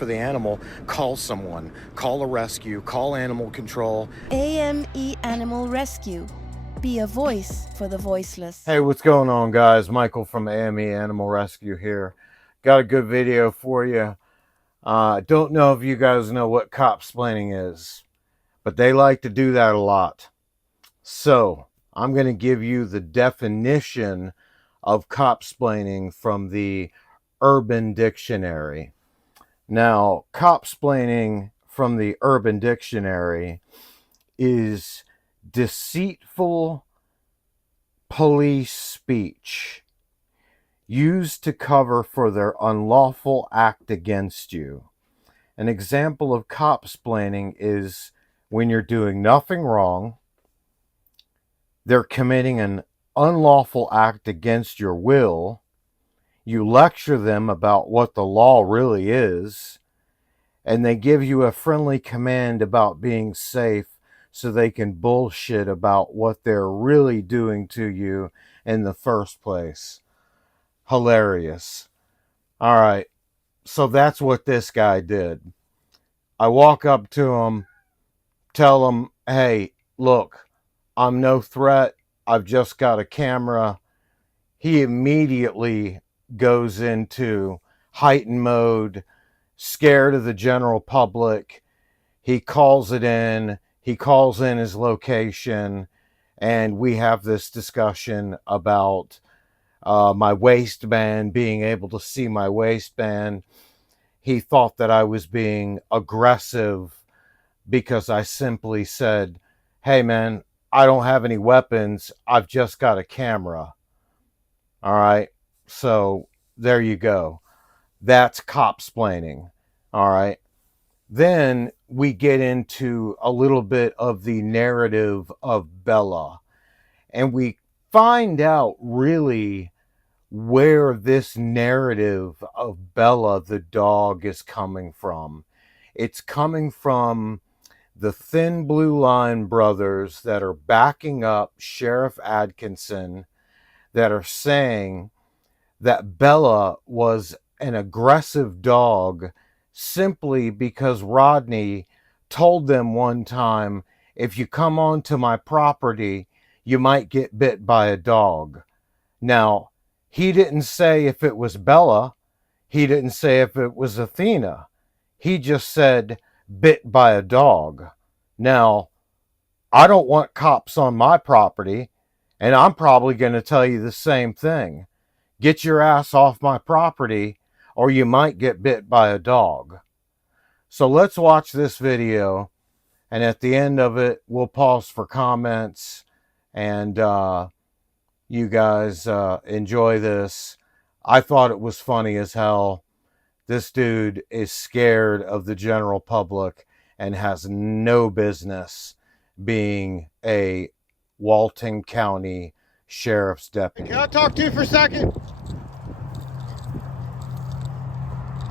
for the animal, call someone. Call a rescue, call animal control. AME Animal Rescue. Be a voice for the voiceless. Hey, what's going on, guys? Michael from AME Animal Rescue here. Got a good video for you. Don't know if you guys know what cop-splaining is, but they like to do that a lot. So I'm going to give you the definition of cop-splaining from the Urban Dictionary. Now, cop-splaining from the Urban Dictionary is deceitful police speech used to cover for their unlawful act against you. An example of cop-splaining is when you're doing nothing wrong, they're committing an unlawful act against your will, you lecture them about what the law really is, and they give you a friendly command about being safe so they can bullshit about what they're really doing to you in the first place. Hilarious. All right, so that's what this guy did. I walk up to him, tell him, hey, look, I'm no threat. I've just got a camera. He immediately goes into heightened mode, scared of the general public. He calls it in. He calls in his location, and we have this discussion about my waistband, being able to see my waistband. He thought that I was being aggressive because I simply said, hey man, I don't have any weapons. I've just got a camera. All right. So there you go. That's cop-splaining. All right. Then we get into a little bit of the narrative of Bella, and we find out really where this narrative of Bella the dog is coming from. It's coming from the Thin Blue Line brothers that are backing up Sheriff Atkinson, that are saying that Bella was an aggressive dog simply because Rodney told them one time, if you come onto my property, you might get bit by a dog. Now, he didn't say if it was Bella. He didn't say if it was Athena. He just said bit by a dog. Now, I don't want cops on my property, and I'm probably going to tell you the same thing. Get your ass off my property, or you might get bit by a dog. So let's watch this video, and at the end of it, we'll pause for comments, and you guys enjoy this. I thought it was funny as hell. This dude is scared of the general public and has no business being a Walton County Sheriff's deputy. Can I talk to you for a second?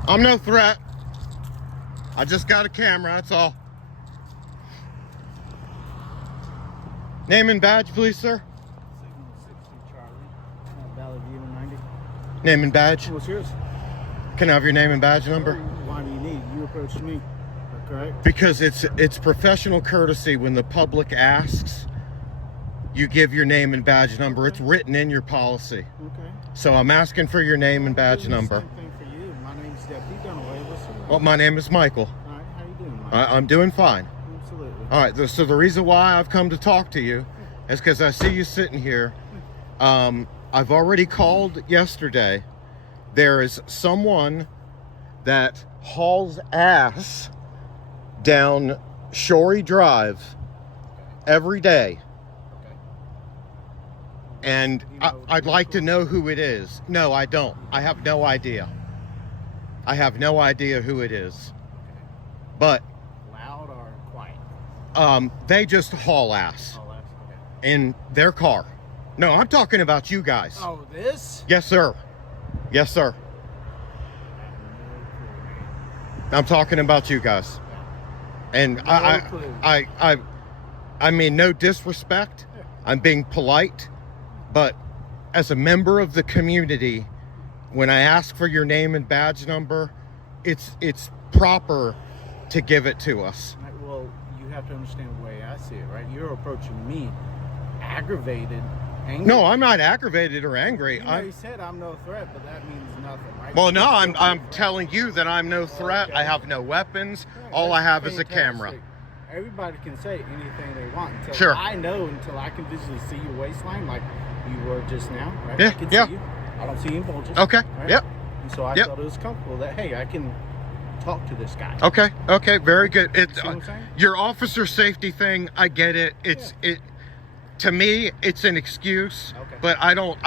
I'm no threat. I just got a camera, that's all. Name and badge, please, sir. Name and badge. What's yours? Can I have your name and badge number? Why do you need? You approached me, correct? Because it's professional courtesy when the public asks, you give your name and badge number. It's written in your policy. Okay. So I'm asking for your name and badge number. Same thing for you. My name's Deputy Dunaway. What's your name? Well, my name is Michael. All right. How you doing, Mike? I'm doing fine. Absolutely. All right. So the reason why I've come to talk to you is because I see you sitting here. I've already called yesterday. There is someone that hauls ass down Shorey Drive every day. And I'd like to know who it is. No, I don't. I have no idea. I have no idea who it is. But Loud or quiet? they just haul ass Oh, that's okay. in their car. No, I'm talking about you guys. Oh, this? Yes, sir. Yes, sir. I'm talking about you guys. And No clue. I mean, no disrespect. I'm being polite. But as a member of the community, when I ask for your name and badge number, it's proper to give it to us. Right, well, you have to understand the way I see it, right? You're approaching me aggravated, angry. No, I'm not aggravated or angry. You know, you said I'm no threat, but that means nothing, right? Well, no, You're still I'm a threat. telling you that I'm no threat. Okay. I have no weapons. Yeah, All I that's have is a fantastic. camera. Everybody can say anything they want until Sure. until I can visually see your waistline like you were just now, right? Yeah, I can yeah. see you. I don't see any bulges. Okay. Right? Yep. And so I Yep. felt it was comfortable that, hey, I can talk to this guy. Okay. Okay. Very good. It's See what I'm saying? your officer safety thing. I get it. It to me, it's an excuse, Okay. but I don't.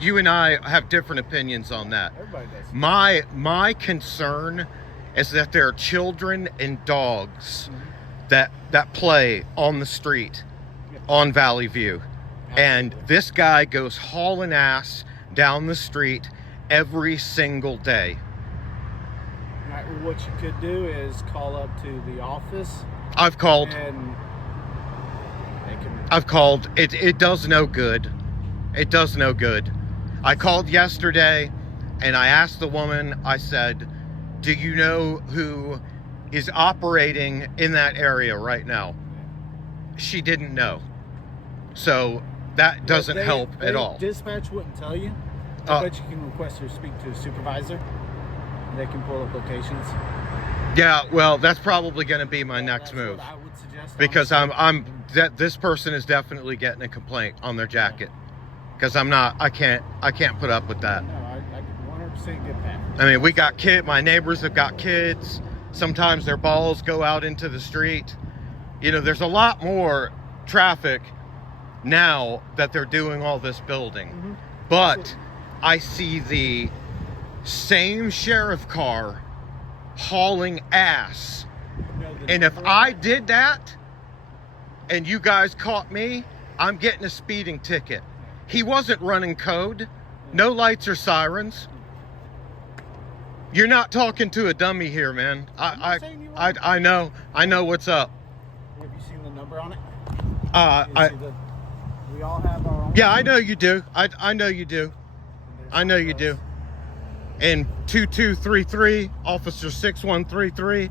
You and I have different opinions on that. Everybody does. My concern is that there are children and dogs that play on the street on Valley View, and this guy goes hauling ass down the street every single day. Right, well, what you could do is call up to the office I've called. and they can. I've called. It does no good. It does no good. I called yesterday and I asked the woman, I said, do you know who is operating in that area right now? She didn't know. So that doesn't help at all. Dispatch wouldn't tell you. I bet you can request or speak to a supervisor. They can pull up locations. Yeah, well, that's probably going to be my next That's move, what I would suggest. because honestly. this person is definitely getting a complaint on their jacket, because I can't put up with that. No, I 100% get that. I mean, we got my neighbors have got kids. Sometimes their balls go out into the street. You know, there's a lot more traffic now that they're doing all this building. But I see the same sheriff car hauling ass. You know the And if number I of did that and you guys caught me, I'm getting a speeding ticket. He wasn't running code. No lights or sirens. You're not talking to a dummy here, man. not saying you are. I know what's up. Have you seen the number on it? We all have our own. Yeah, I know you do. I know you do. I know you do. And 2233, Officer 6133,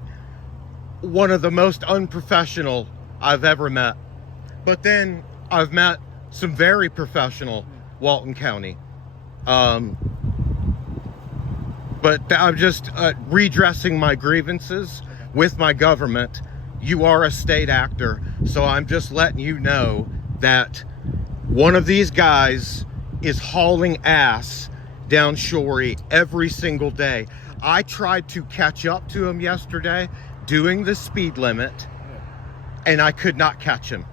one of the most unprofessional I've ever met. But then I've met some very professional Walton County. But I'm just redressing my grievances with my government. You are a state actor, so I'm just letting you know that one of these guys is hauling ass down Shorey every single day. I tried to catch up to him yesterday doing the speed limit, and I could not catch him.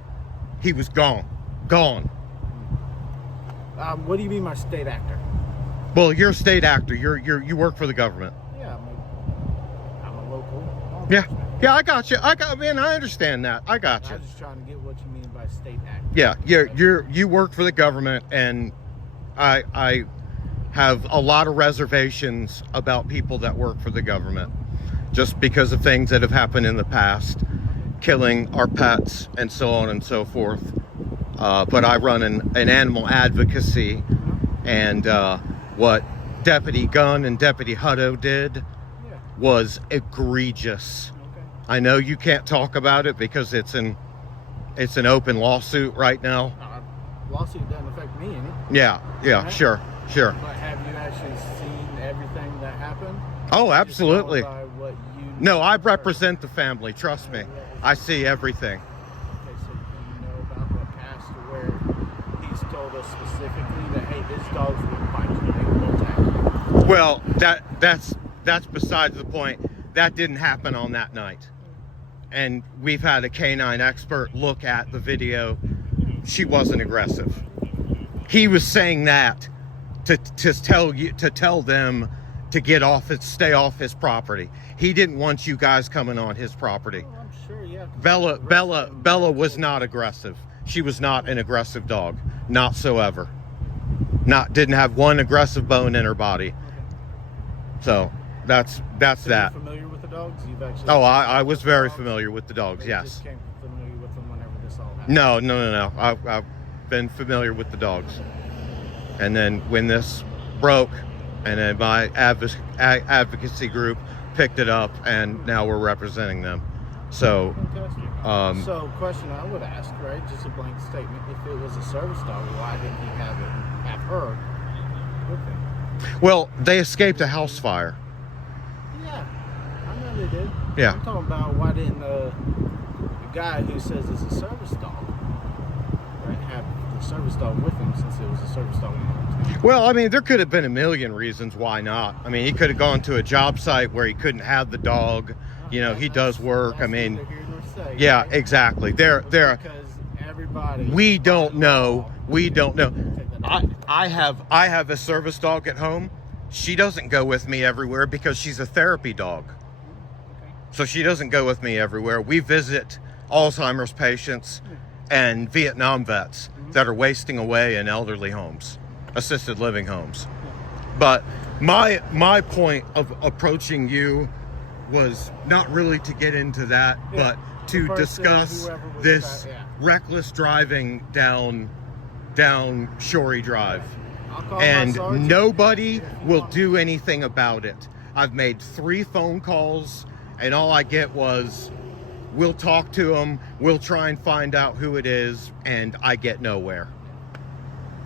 He was gone. What do you mean by state actor? Well, you're a state actor. You work for the government. Yeah, I'm a local law Yeah. enforcement. Yeah, I got you. Man, I understand that. I got you. I'm just trying to get what you mean by state actor. Yeah, you work for the government, and I have a lot of reservations about people that work for the government, just because of things that have happened in the past, killing our pets and so on and so forth. But I run an animal advocacy, and what Deputy Gunn and Deputy Hutto did Yeah. was egregious. Okay. I know you can't talk about it because it's an open lawsuit right now. Lawsuit doesn't affect me any. Yeah, Right. sure. But have you actually seen everything that happened? Oh, Just absolutely. going by what you No, I heard? represent the family. Trust me. I see everything. Okay, so you know about the past where he's told us specifically that, hey, this dog's will bite you, they will attack you. Well, that's besides the point. That didn't happen on that night. And we've had a canine expert look at the video. She wasn't aggressive. He was saying that to tell them to stay off his property. He didn't want you guys coming on his property. Oh, I'm sure, yeah. Bella was not aggressive. She was not an aggressive dog, not so ever. Didn't have one aggressive bone in her body. So that's So that. you're familiar with the dogs? You've actually. Oh, I was very familiar with the dogs. You Yes. Just came familiar with them whenever this all happened. No. I've been familiar with the dogs. And then when this broke, and then my advocacy group picked it up, and now we're representing them. So, Fantastic. So, question I would ask, right? Just a blank statement. If it was a service dog, why didn't he have her with him? well, they escaped a house fire. Yeah, I know they did. Yeah. I'm talking about why didn't the guy who says it's a service dog, right, have the service dog with him since it was a service dog in the hometown? Well, I mean, there could have been a million reasons why not. I mean, he could have gone to a job site where he couldn't have the dog. You know, he does work. I mean, yeah, exactly. They're because everybody. we don't know. We don't know. I have a service dog at home. She doesn't go with me everywhere because she's a therapy dog. So she doesn't go with me everywhere. We visit Alzheimer's patients and Vietnam vets that are wasting away in elderly homes, assisted living homes. But my point of approaching you was not really to get into that, but to discuss this reckless driving down Shorey Drive. And nobody will do anything about it. I've made 3 phone calls, and all I get was, we'll talk to them, we'll try and find out who it is, and I get nowhere.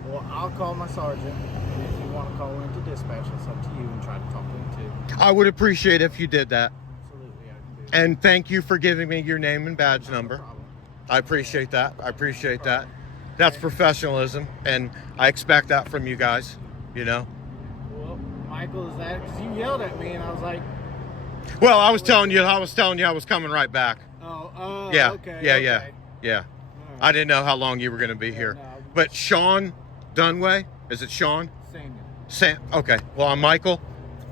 Well, I'll call my sergeant, and if you want to call into dispatch, it's up to you, and try to talk to him too. I would appreciate if you did that. Absolutely, I can do that. And thank you for giving me your name and badge number. No problem. I appreciate that. I appreciate that. That's professionalism, and I expect that from you guys, you know? Well, Michael, is that because you yelled at me, and I was like, Well, I was telling you I was coming right back. oh, Yeah, okay, yeah, okay. yeah. All right. I didn't know how long you were going to be here. No, But Sean Dunway, is it Sean? Samuel. Okay, well, I'm Michael.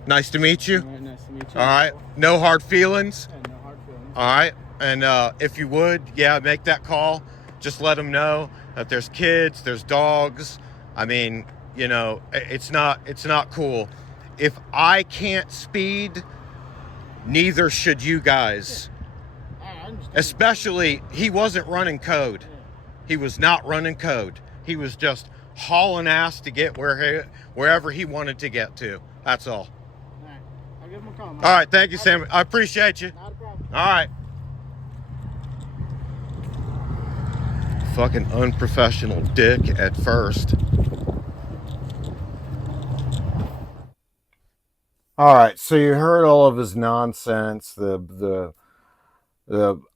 Nice to meet you. All right, nice to meet you. All right, no hard feelings. Yeah, no hard feelings. All right, and if you would, make that call. Just let them know that there's kids, there's dogs. I mean, you know, it's not cool. If I can't speed, neither should you guys. I understand. Especially, he wasn't running code. He was not running code. He was just hauling ass to get wherever he wanted to get to. That's all. All right, I'll give him a call. Mike. All right, thank you, Sam. I appreciate you. Not a problem. All right. Fucking unprofessional dick at first. All right, so you heard all of his nonsense. The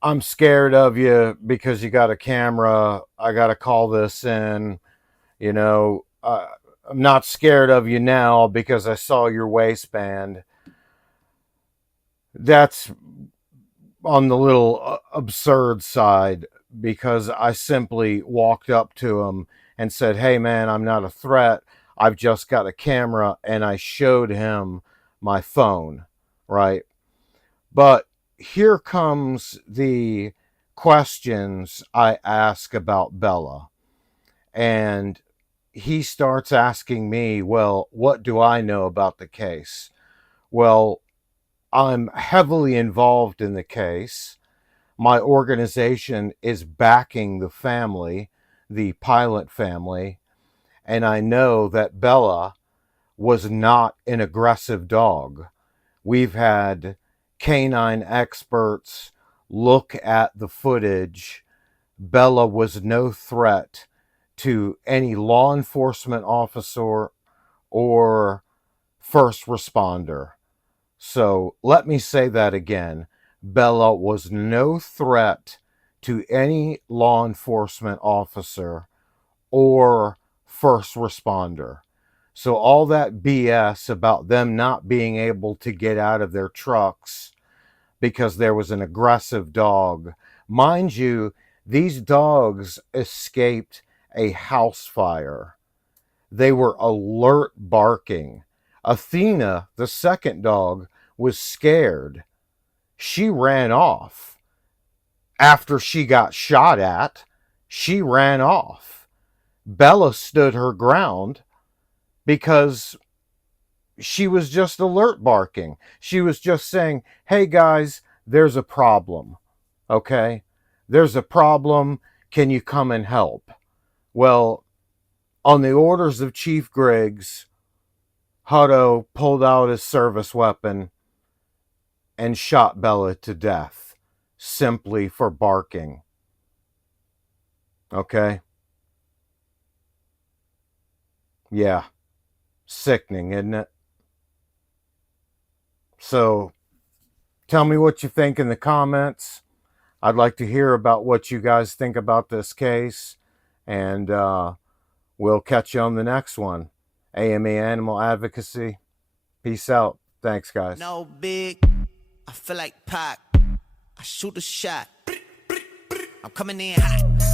I'm scared of you because you got a camera. I got to call this in. You know, I'm not scared of you now because I saw your waistband. That's on the little absurd side, because I simply walked up to him and said, hey man, I'm not a threat. I've just got a camera, and I showed him my phone, right? But here comes the questions I ask about Bella. And he starts asking me, well, what do I know about the case? Well, I'm heavily involved in the case. My organization is backing the family, the Pilot family, and I know that Bella was not an aggressive dog. We've had canine experts look at the footage. Bella was no threat to any law enforcement officer or first responder. So let me say that again. Bella was no threat to any law enforcement officer or first responder. So all that BS about them not being able to get out of their trucks because there was an aggressive dog. Mind you, these dogs escaped a house fire. They were alert barking. Athena, the second dog, was scared. She ran off. After she got shot at, she ran off. Bella stood her ground because she was just alert barking. She was just saying, hey guys, there's a problem. Okay? There's a problem. Can you come and help? Well, on the orders of Chief Griggs, Hutto pulled out his service weapon and shot Bella to death simply for barking. Okay? Yeah. Sickening, isn't it? So, tell me what you think in the comments. I'd like to hear about what you guys think about this case. And we'll catch you on the next one. AME Animal Advocacy. Peace out. Thanks, guys. No big, I feel like Pac. I shoot a shot. I'm coming in hot.